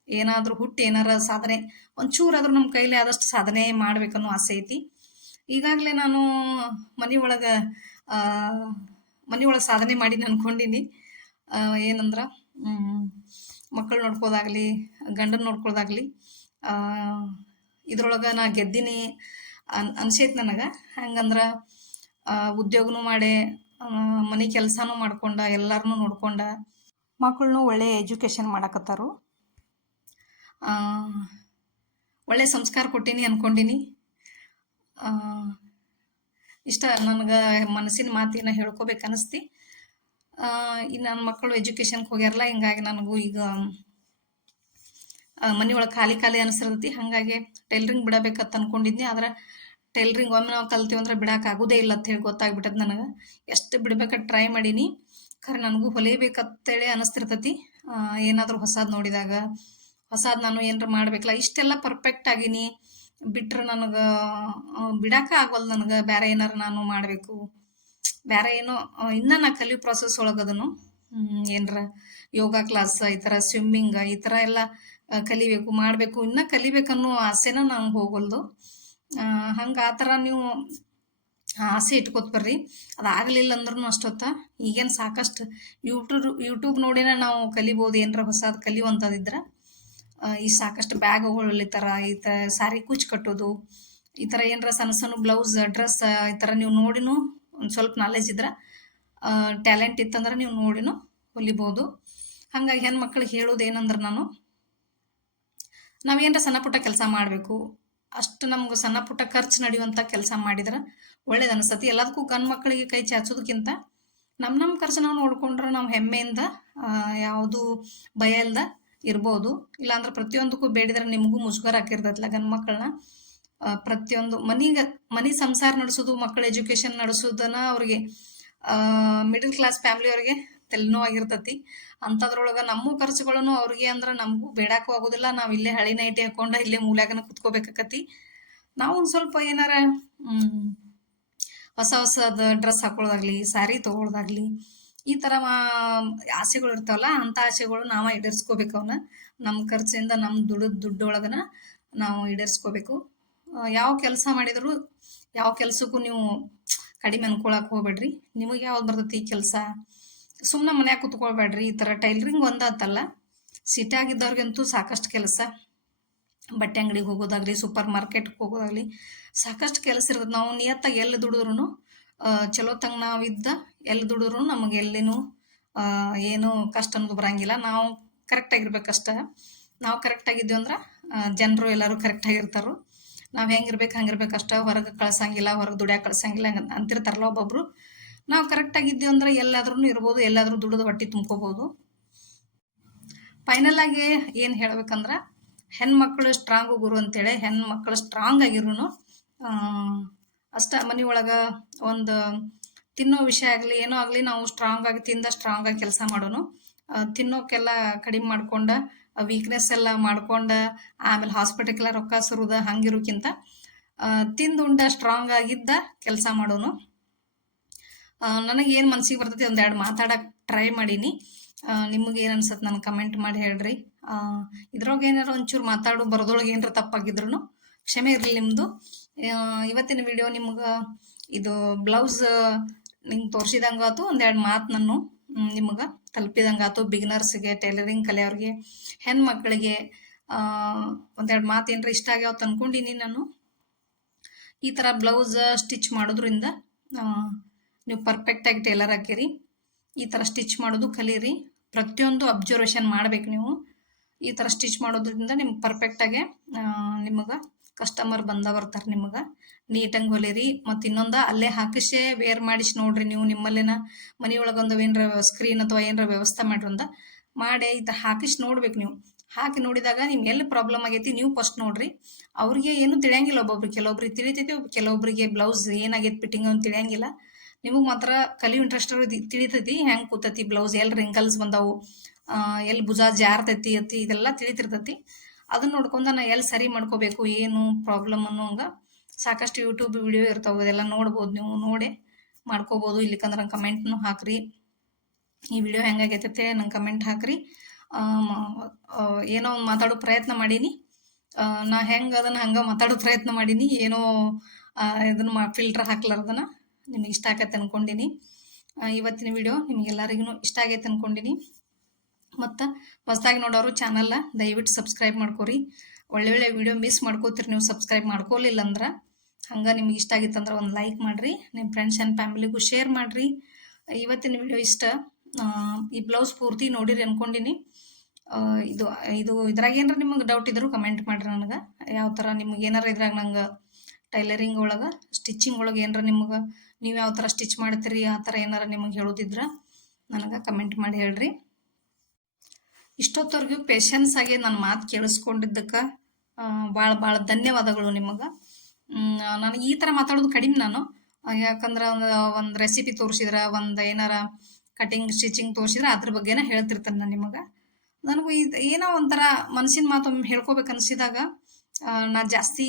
A: ಏನಾದರೂ ಹುಟ್ಟಿ ಏನಾರ ಸಾಧನೆ ಒಂಚೂರಾದ್ರೂ ನಮ್ಮ ಕೈಲಿ ಆದಷ್ಟು ಸಾಧನೆ ಮಾಡ್ಬೇಕನ್ನೋ ಆಸೆ ಐತಿ. ಈಗಾಗಲೇ ನಾನು ಮನೆ ಮನೆಯೊಳಗೆ ಮನೆ ಒಳಗೆ ಸಾಧನೆ ಮಾಡಿ ಅನ್ಕೊಂಡೀನಿ. ಆ, ಏನಂದ್ರೆ ಮಕ್ಕಳು ನೋಡ್ಕೋದಾಗಲಿ ಗಂಡನ ನೋಡ್ಕೊಳ್ಳೋದಾಗಲಿ ಇದ್ರೊಳಗೆ ನಾ ಗೆದ್ದೀನಿ ಅನ್, ಅನ್ಸೈತೆ ನನಗೆ. ಹಂಗಂದ್ರೆ ಉದ್ಯೋಗನೂ ಮಾಡಿ ಮನೆ ಕೆಲಸನೂ ಮಾಡ್ಕೊಂಡ ಎಲ್ಲರನ್ನೂ ನೋಡ್ಕೊಂಡ ಮಕ್ಕಳನ್ನೂ ಒಳ್ಳೆ ಎಜುಕೇಷನ್ ಮಾಡಕತ್ತಾರು. ಒಳ್ಳೆ ಸಂಸ್ಕಾರ ಕೊಟ್ಟೀನಿ ಅನ್ಕೊಂಡಿನಿ. ಇಷ್ಟ ನನಗೆ ಮನಸ್ಸಿನ ಮಾತಿನ ಹೇಳ್ಕೊಬೇಕು ಇನ್ನು ನನ್ನ ಮಕ್ಕಳು ಎಜುಕೇಷನ್ಗೆ ಹೋಗ್ಯಾರಲ್ಲ ಹಿಂಗಾಗಿ ನನಗೂ ಈಗ ಮನೆ ಒಳಗೆ ಖಾಲಿ ಖಾಲಿ ಅನಿಸಿರ್ತೈತಿ ಹಾಗಾಗಿ ಟೈಲರಿಂಗ್ ಬಿಡಬೇಕಂತ ಅನ್ಕೊಂಡಿದ್ನಿ. ಆದ್ರೆ ಟೈಲರಿಂಗ್ ಒಮ್ಮೆ ನಾವು ಕಲ್ತೀವಿ ಅಂದ್ರೆ ಬಿಡೋಕ್ಕಾಗೋದೇ ಇಲ್ಲ ಅಂತ ಹೇಳಿ ಗೊತ್ತಾಗ್ಬಿಟ್ಟದ ನನಗೆ. ಎಷ್ಟು ಬಿಡ್ಬೇಕ ಟ್ರೈ ಮಾಡೀನಿ. ಖರೆ ನನಗೂ ಹೊಲಿಬೇಕಂತೇಳಿ ಅನಿಸ್ತಿರ್ತೈತಿ. ಏನಾದರೂ ಹೊಸದು ನೋಡಿದಾಗ. ಹೊಸದು ನಾನು ಏನಾರ ಮಾಡ್ಬೇಕಲ್ಲ, ಇಷ್ಟೆಲ್ಲ ಪರ್ಫೆಕ್ಟ್ ಆಗೀನಿ. ಬಿಟ್ರೆ ನನಗೆ ಬಿಡಾಕ ಆಗವಲ್ದು ನನಗೆ. ಬೇರೆ ಏನಾರ ನಾನು ಮಾಡಬೇಕು. ಬೇರೆ ಏನೋ ಇನ್ನೂ ನಾ ಕಲಿಯೋ ಪ್ರಾಸೆಸ್ ಒಳಗೆ ಅದನ್ನು ಏನರ ಯೋಗ ಕ್ಲಾಸ್ ಈ ಥರ ಸ್ವಿಮ್ಮಿಂಗ್ ಈ ಥರ ಎಲ್ಲ ಕಲಿಬೇಕು, ಮಾಡಬೇಕು, ಇನ್ನೂ ಕಲಿಬೇಕನ್ನೋ ಆಸೆನ ನಂಗೆ ಹೋಗಲ್ದು. ಹಂಗೆ ಆ ಥರ ನೀವು ಆಸೆ ಇಟ್ಕೋತ ಬರ್ರಿ. ಅದಾಗಲಿಲ್ಲ ಅಂದ್ರೂ ಅಷ್ಟೊತ್ತ. ಈಗೇನು ಸಾಕಷ್ಟು ಯೂಟ್ಯೂಬ್ ಯೂಟ್ಯೂಬ್ ನೋಡಿನ ನಾವು ಕಲಿಬೋದು, ಏನರ ಹೊಸದು ಕಲಿಯುವಂಥದ್ದಿದ್ರೆ ಈ ಸಾಕಷ್ಟು ಬ್ಯಾಗ್ಗಳು ಈ ಥರ ಈ ಥರ ಸಾರಿ ಕುಚ್ ಕಟ್ಟೋದು, ಈ ಥರ ಏನರ ಸಣ್ಣ ಸಣ್ಣ ಬ್ಲೌಸ್, ಡ್ರೆಸ್, ಈ ಥರ ನೀವು ನೋಡಿನೂ ಒಂದು ಸ್ವಲ್ಪ ನಾಲೆಜ್ ಇದ್ರೆ ಟ್ಯಾಲೆಂಟ್ ಇತ್ತಂದ್ರೆ ನೀವು ನೋಡಿನೂ ಹೊಲಿಬೋದು. ಹಂಗಾಗಿ ಹೆಣ್ಮಕ್ಳಿಗೆ ಹೇಳೋದು ಏನಂದ್ರೆ ನಾನು ನಾವೇನರ ಸಣ್ಣ ಪುಟ್ಟ ಕೆಲಸ ಮಾಡಬೇಕು, ಅಷ್ಟು ನಮ್ಗೆ ಸಣ್ಣ ಪುಟ್ಟ ಖರ್ಚು ನಡೆಯುವಂಥ ಕೆಲಸ ಮಾಡಿದ್ರೆ ಒಳ್ಳೇದು ಅನಿಸ್ತತಿ. ಎಲ್ಲದಕ್ಕೂ ಗಂಡು ಮಕ್ಕಳಿಗೆ ಕೈ ಚಾಚೋದಕ್ಕಿಂತ ನಮ್ಮ ನಮ್ಮ ಖರ್ಚು ನಾವು ನೋಡ್ಕೊಂಡ್ರೆ ನಾವು ಹೆಮ್ಮೆಯಿಂದ ಯಾವುದು ಭಯ ಇಲ್ದ ಇರ್ಬೋದು. ಇಲ್ಲಾಂದ್ರೆ ಪ್ರತಿಯೊಂದಕ್ಕೂ ಬೇಡಿದ್ರೆ ನಿಮಗೂ ಮುಜುಗರ ಹಾಕಿರ್ತೈತಲ್ಲ ಗಂಡು ಮಕ್ಕಳನ್ನ ಪ್ರತಿಯೊಂದು ಮನಿಗೆ, ಮನಿ ಸಂಸಾರ ನಡೆಸೋದು ಮಕ್ಕಳ ಎಜುಕೇಶನ್ ನಡೆಸೋದನ್ನ ಅವ್ರಿಗೆ ಮಿಡಲ್ ಕ್ಲಾಸ್ ಫ್ಯಾಮಿಲಿಯವ್ರಿಗೆ ತಲೆನೋವಾಗಿರ್ತೈತಿ. ಅಂಥದ್ರೊಳಗೆ ನಮ್ಮ ಖರ್ಚುಗಳನ್ನು ಅವ್ರಿಗೆ ಅಂದ್ರೆ ನಮಗೂ ಬೇಡಕ್ಕೂ ಆಗೋದಿಲ್ಲ. ನಾವು ಇಲ್ಲೇ ಹಳಿ ನೈಟಿ ಹಾಕೊಂಡು ಇಲ್ಲೇ ಮೂಲ್ಯಾಗನ ಕುತ್ಕೋಬೇಕಾಕತಿ. ನಾವು ಒಂದು ಸ್ವಲ್ಪ ಏನಾರ ಹೊಸ ಹೊಸದ ಡ್ರೆಸ್ ಹಾಕೊಳ್ಳೋದಾಗ್ಲಿ ಸ್ಯಾರಿ ತೊಗೊಳೋದಾಗ್ಲಿ, ಈ ಥರ ಆಸೆಗಳು ಇರ್ತಾವಲ್ಲ ಅಂಥ ಆಸೆಗಳು ನಾವು ಈಡೇರಿಸ್ಕೋಬೇಕು ಅವನ್ನ ನಮ್ಮ ಖರ್ಚಿಂದ ನಮ್ಮ ದುಡ್ಡು ದುಡ್ಡೊಳಗನ ನಾವು ಈಡೇರಿಸ್ಕೋಬೇಕು. ಯಾವ ಕೆಲಸ ಮಾಡಿದರೂ, ಯಾವ ಕೆಲಸಕ್ಕೂ ನೀವು ಕಡಿಮೆ ಅನ್ಕೊಳಕ್ ಹೋಗ್ಬೇಡ್ರಿ. ನಿಮಗೆ ಯಾವ್ದು ಬರ್ತೈತಿ ಕೆಲಸ? ಸುಮ್ಮನೆ ಮನ್ಯಾಗ ಕುತ್ಕೊಳ್ಬೇಡ್ರಿ, ಈ ಥರ ಟೈಲರಿಂಗ್ ಒಂದಾತಲ್ಲ. ಸಿಟಿಯಾಗಿದ್ದವ್ರಿಗಂತೂ ಸಾಕಷ್ಟು ಕೆಲಸ. ಬಟ್ಟೆ ಅಂಗಡಿಗೆ ಹೋಗೋದಾಗಲಿ, ಸೂಪರ್ ಮಾರ್ಕೆಟ್ಗೆ ಹೋಗೋದಾಗಲಿ ಸಾಕಷ್ಟು ಕೆಲಸ ಇರ್ತದೆ ನಾವು ನಿಯತ್ತಾಗಿ ಎಲ್ಲಿ ದುಡಿದ್ರು ಚಲೋ ತಂಗ ನಾವಿದ್ದ ಎಲ್ಲಿ ದುಡಿದ್ರು ನಮಗೆ ಎಲ್ಲಿನೂ ಏನು ಕಷ್ಟ ಅನ್ನೋದು ಬರಂಗಿಲ್ಲ. ನಾವು ಕರೆಕ್ಟಾಗಿರ್ಬೇಕಷ್ಟ ನಾವು ಕರೆಕ್ಟಾಗಿದ್ದೀವಿ ಅಂದ್ರೆ ಜನರು ಎಲ್ಲರೂ ಕರೆಕ್ಟಾಗಿರ್ತಾರೋ ನಾವು ಹೆಂಗಿರ್ಬೇಕು ಹಂಗಿರ್ಬೇಕು ಅಷ್ಟೇ ಹೊರಗೆ ಕಳ್ಸಂಗಿಲ್ಲ, ಹೊರಗೆ ದುಡಿಯಾಕೆ ಕಳ್ಸಂಗಿಲ್ಲ ಅಂತಿರ್ತಾರಲ್ಲ ಒಬ್ಬೊಬ್ರು. ನಾವು ಕರೆಕ್ಟಾಗಿದ್ದೀವಿ ಅಂದ್ರೆ ಎಲ್ಲಾದ್ರೂ ಇರ್ಬೋದು, ಎಲ್ಲಾದ್ರೂ ದುಡಿದು ಹೊಟ್ಟೆ ತುಂಬ್ಕೋಬೋದು. ಫೈನಲ್ ಆಗಿ ಏನು ಹೇಳ್ಬೇಕಂದ್ರೆ, ಹೆಣ್ಮಕ್ಳು ಸ್ಟ್ರಾಂಗು ಗುರು ಅಂತೇಳಿ, ಹೆಣ್ಮಕ್ಳು ಸ್ಟ್ರಾಂಗ್ ಆಗಿರೂ ಅಷ್ಟ ಒಳಗೆ ಒಂದು ತಿನ್ನೋ ವಿಷಯ ಆಗಲಿ, ಏನೋ ಆಗಲಿ ನಾವು ಸ್ಟ್ರಾಂಗ್ ಆಗಿ ತಿಂದ ಸ್ಟ್ರಾಂಗ್ ಆಗಿ ಕೆಲಸ ಮಾಡೋನು. ತಿನ್ನೋಕೆಲ್ಲ ಕಡಿಮೆ ಮಾಡ್ಕೊಂಡ ವೀಕ್ನೆಸ್ ಎಲ್ಲ ಮಾಡ್ಕೊಂಡ, ಆಮೇಲೆ ಹಾಸ್ಪಿಟಲ್ಗೆಲ್ಲ ರೊಕ್ಕ ಸುರುದ ಹಂಗಿರೋಕ್ಕಿಂತ ತಿಂದು ಉಂಡ ಸ್ಟ್ರಾಂಗ್ ಆಗಿದ್ದ ಕೆಲಸ ಮಾಡೋನು. ನನಗೆ ಏನು ಮನ್ಸಿಗೆ ಬರ್ತೈತಿ ಒಂದೆರಡು ಮಾತಾಡಕ್ಕೆ ಟ್ರೈ ಮಾಡೀನಿ. ನಿಮಗೆ ಏನು ಅನ್ಸತ್ತೆ ನನಗೆ ಕಮೆಂಟ್ ಮಾಡಿ ಹೇಳ್ರಿ. ಇದ್ರೊಳಗೆ ಏನಾರು ಒಂಚೂರು ಮಾತಾಡು ಬರೋದ್ರೊಳಗೆ ಏನಾರ ತಪ್ಪಾಗಿದ್ರು ಕ್ಷಮೆ ಇರಲಿ ನಿಮ್ಮದು ಇವತ್ತಿನ ವಿಡಿಯೋ ನಿಮ್ಗೆ ಇದು ಬ್ಲೌಸ್ ನಿಂಗೆ ತೋರಿಸಿದಂಗೆ ಆಯ್ತು ಒಂದೆರಡು ಮಾತು ನಾನು ನಿಮ್ಗೆ ತಲುಪಿದಂಗೆ ಆಯ್ತು ಬಿಗಿನರ್ಸ್ಗೆ ಟೈಲರಿಂಗ್ ಕಲಿಯೋರಿಗೆ ಹೆಣ್ಮಕ್ಳಿಗೆ ಒಂದೆರಡು ಮಾತು ಏನಾರ ಇಷ್ಟ ಆಗ್ಯಾವ ಅನ್ಕೊಂಡಿನಿ ನಾನು. ಈ ಥರ ಬ್ಲೌಸ್ ಸ್ಟಿಚ್ ಮಾಡೋದ್ರಿಂದ ನೀವು ಪರ್ಫೆಕ್ಟಾಗಿ ಟೇಲರ್ ಹಾಕಿರಿ. ಈ ಥರ ಸ್ಟಿಚ್ ಮಾಡೋದು ಕಲೀರಿ. ಪ್ರತಿಯೊಂದು ಅಬ್ಸರ್ವೇಷನ್ ಮಾಡ್ಬೇಕು ನೀವು. ಈ ಥರ ಸ್ಟಿಚ್ ಮಾಡೋದ್ರಿಂದ ನಿಮ್ಗೆ ಪರ್ಫೆಕ್ಟಾಗೆ ನಿಮಗೆ ಕಸ್ಟಮರ್ ಬಂದ ಬರ್ತಾರೆ ನಿಮಗೆ. ನೀಟಾಗಿ ಹೊಲಿರಿ. ಮತ್ತು ಇನ್ನೊಂದು ಅಲ್ಲೇ ಹಾಕಿಸೇ ವೇರ್ ಮಾಡಿಸಿ ನೋಡ್ರಿ ನೀವು ನಿಮ್ಮಲ್ಲೇನ ಮನೆಯೊಳಗೊಂದು ಏನರ ಸ್ಕ್ರೀನ್ ಅಥವಾ ಏನರ ವ್ಯವಸ್ಥೆ ಮಾಡ್ರಿ ಅಂದ ಮಾಡಿ ಥರ ಹಾಕಿಸಿ ನೋಡ್ಬೇಕು ನೀವು. ಹಾಕಿ ನೋಡಿದಾಗ ನಿಮ್ಗೆ ಎಲ್ಲಿ ಪ್ರಾಬ್ಲಮ್ ಆಗೈತಿ ನೀವು ಫಸ್ಟ್ ನೋಡ್ರಿ. ಅವ್ರಿಗೆ ಏನು ತಿಳಿಯಂಗಿಲ್ಲ ಒಬ್ಬೊಬ್ರಿಗೆ ಕೆಲವೊಬ್ರಿಗೆ ತಿಳಿತೈತಿ ಕೆಲವೊಬ್ಬರಿಗೆ ಬ್ಲೌಸ್ ಏನಾಗೈತಿ ಫಿಟ್ಟಿಂಗ್ ಅಂತ ತಿಳಿಯಂಗಿಲ್ಲ. ನಿಮಗೆ ಮಾತ್ರ ಕಲಿ ಇಂಟ್ರೆಸ್ಟ್ ತಿಳಿತೈತಿ, ಹೆಂಗೆ ಕೂತೈತಿ ಬ್ಲೌಸ್ ಎಲ್ಲಿ ರಿಂಕಲ್ಸ್ ಬಂದಾವು ಎಲ್ಲಿ ಭುಜ ಜಾರ್ತೈತಿ ಅತಿ ಇದೆಲ್ಲ ತಿಳಿತಿರ್ತೈತಿ. ಅದನ್ನ ನೋಡ್ಕೊಂಡ ನಾ ಎಲ್ಲಿ ಸರಿ ಮಾಡ್ಕೋಬೇಕು, ಏನು ಪ್ರಾಬ್ಲಮ್ ಅನ್ನೋಂಗ ಸಾಕಷ್ಟು ಯೂಟ್ಯೂಬ್ ವಿಡಿಯೋ ಇರ್ತಾವೆ, ಇದೆಲ್ಲ ನೋಡ್ಬೋದು. ನೀವು ನೋಡಿ ಮಾಡ್ಕೋಬಹುದು ಇಲ್ಲಿಕಂದ್ರೆ ನಂಗೆ ಕಮೆಂಟ್ನು ಹಾಕ್ರಿ. ಈ ವಿಡಿಯೋ ಹೆಂಗಾಗೈತೆ ನಂಗೆ ಕಮೆಂಟ್ ಹಾಕ್ರಿ. ಏನೋ ಮಾತಾಡೋ ಪ್ರಯತ್ನ ಮಾಡೀನಿ. ನಾ ಹೆಂಗೆ ಅದನ್ನು ಹಂಗೆ ಮಾತಾಡೋ ಪ್ರಯತ್ನ ಮಾಡೀನಿ. ಏನೋ ಇದನ್ನು ಮಾ ಫಿಲ್ಟರ್ ಹಾಕ್ಲಾರ್ದನ. ನಿಮಗೆ ಇಷ್ಟ ಆಗತ್ತೆ ಅನ್ಕೊಂಡಿನಿ. ಇವತ್ತಿನ ವಿಡಿಯೋ ನಿಮಗೆಲ್ಲರಿಗೂ ಇಷ್ಟ ಆಗೈತೆ ಅನ್ಕೊಂಡಿನಿ. ಮತ್ತು ಹೊಸದಾಗಿ ನೋಡೋರು ಚಾನಲ್ನ ದಯವಿಟ್ಟು ಸಬ್ಸ್ಕ್ರೈಬ್ ಮಾಡ್ಕೊರಿ. ಒಳ್ಳೆ ಒಳ್ಳೆ ವಿಡಿಯೋ ಮಿಸ್ ಮಾಡ್ಕೋತೀರಿ ನೀವು ಸಬ್ಸ್ಕ್ರೈಬ್ ಮಾಡ್ಕೊಲಿಲ್ಲ ಅಂದ್ರೆ ಹಂಗೆ ನಿಮ್ಗೆ ಇಷ್ಟ ಆಗಿತ್ತಂದ್ರೆ ಒಂದು ಲೈಕ್ ಮಾಡಿರಿ ನಿಮ್ಮ ಫ್ರೆಂಡ್ಸ್ ಆ್ಯಂಡ್ ಫ್ಯಾಮಿಲಿಗೂ ಶೇರ್ ಮಾಡಿರಿ. ಇವತ್ತಿನ ವಿಡಿಯೋ ಇಷ್ಟ ಈ ಬ್ಲೌಸ್ ಪೂರ್ತಿ ನೋಡಿರಿ ಅನ್ಕೊಂಡಿನಿ. ಇದು ಇದು ಇದ್ರಾಗ ಏನಾರ ನಿಮಗೆ ಡೌಟ್ ಇದ್ದರೂ ಕಮೆಂಟ್ ಮಾಡಿರಿ ನನಗೆ. ಯಾವ ಥರ ನಿಮ್ಗೆ ಏನಾರ ಇದ್ರಾಗ ನಂಗೆ ಟೈಲರಿಂಗ್ ಒಳಗೆ ಸ್ಟಿಚಿಂಗ್ ಒಳಗೆ ಏನಾರ ನಿಮ್ಗೆ ನೀವು ಯಾವ ಥರ ಸ್ಟಿಚ್ ಮಾಡ್ತೀರಿ, ಆ ಥರ ಏನಾರ ನಿಮಗೆ ಹೇಳೋದಿದ್ರೆ ನನಗೆ ಕಮೆಂಟ್ ಮಾಡಿ ಹೇಳ್ರಿ. ಇಷ್ಟೊತ್ತವರೆಗೂ ಪೇಷನ್ಸ್ ಆಗಿ ನನ್ನ ಮಾತು ಕೇಳಿಸ್ಕೊಂಡಿದ್ದಕ್ಕೆ ಭಾಳ ಭಾಳ ಧನ್ಯವಾದಗಳು ನಿಮಗೆ. ನನಗೆ ಈ ಥರ ಮಾತಾಡೋದು ಕಡಿಮೆ ನಾನು. ಯಾಕಂದ್ರೆ ಒಂದು ಒಂದು ರೆಸಿಪಿ ತೋರಿಸಿದ್ರೆ, ಒಂದು ಏನಾರ ಕಟಿಂಗ್ ಸ್ಟಿಚಿಂಗ್ ತೋರಿಸಿದ್ರೆ, ಅದ್ರ ಬಗ್ಗೆನೇ ಹೇಳ್ತಿರ್ತೇನೆ ನಾನು ನಿಮಗೆ. ನನಗೂ ಇದು ಏನೋ ಒಂಥರ ಮನಸ್ಸಿನ ಮಾತು ಹೇಳ್ಕೊಬೇಕು ಅನಿಸಿದಾಗ ನಾ ಜಾಸ್ತಿ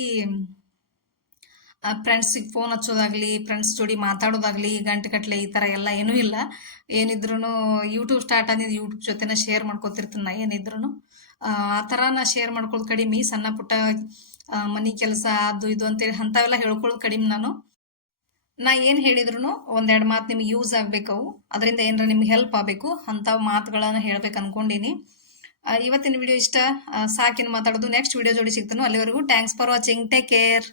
A: ಫ್ರೆಂಡ್ಸಿಗೆ ಫೋನ್ ಹಚ್ಚೋದಾಗ್ಲಿ ಫ್ರೆಂಡ್ಸ್ ಜೋಡಿ ಮಾತಾಡೋದಾಗ್ಲಿ ಗಂಟೆಗಟ್ಟಲೆ ಈ ಥರ ಎಲ್ಲ ಏನೂ ಇಲ್ಲ. ಏನಿದ್ರು ಯೂಟ್ಯೂಬ್ ಸ್ಟಾರ್ಟ್ ಆಗಿದ್ದು ಯೂಟ್ಯೂಬ್ ಜೊತೆನೇ ಶೇರ್ ಮಾಡ್ಕೊತಿರ್ತೀನಿ ನಾ ಏನಿದ್ರು ಆ ಥರ ನಾ ಶೇರ್ ಮಾಡ್ಕೊಳ್ಳೋದು ಕಡಿಮೆ, ಸಣ್ಣ ಪುಟ್ಟ ಮನೆ ಕೆಲಸ, ಅದು ಇದು ಅಂತೇಳಿ ಅಂಥವೆಲ್ಲ ಹೇಳ್ಕೊಳ್ಳೋದು ಕಡಿಮೆ ನಾನು. ನಾ ಏನು ಹೇಳಿದ್ರು ಒಂದೆರಡು ಮಾತು ನಿಮ್ಗೆ ಯೂಸ್ ಆಗ್ಬೇಕು ಅವು. ಅದರಿಂದ ಏನಾರ ನಿಮ್ಗೆ ಹೆಲ್ಪ್ ಆಗಬೇಕು ಅಂಥವು ಮಾತುಗಳನ್ನು ಹೇಳ್ಬೇಕು ಅನ್ಕೊಂಡಿನಿ. ಇವತ್ತಿನ ವಿಡಿಯೋ ಇಷ್ಟ. ಸಾಕಿನ ಮಾತಾಡೋದು. ನೆಕ್ಸ್ಟ್ ವಿಡಿಯೋ ಜೋಡಿ ಸಿಗ್ತಾನು, ಅಲ್ಲಿವರೆಗೂ thanks for watching take care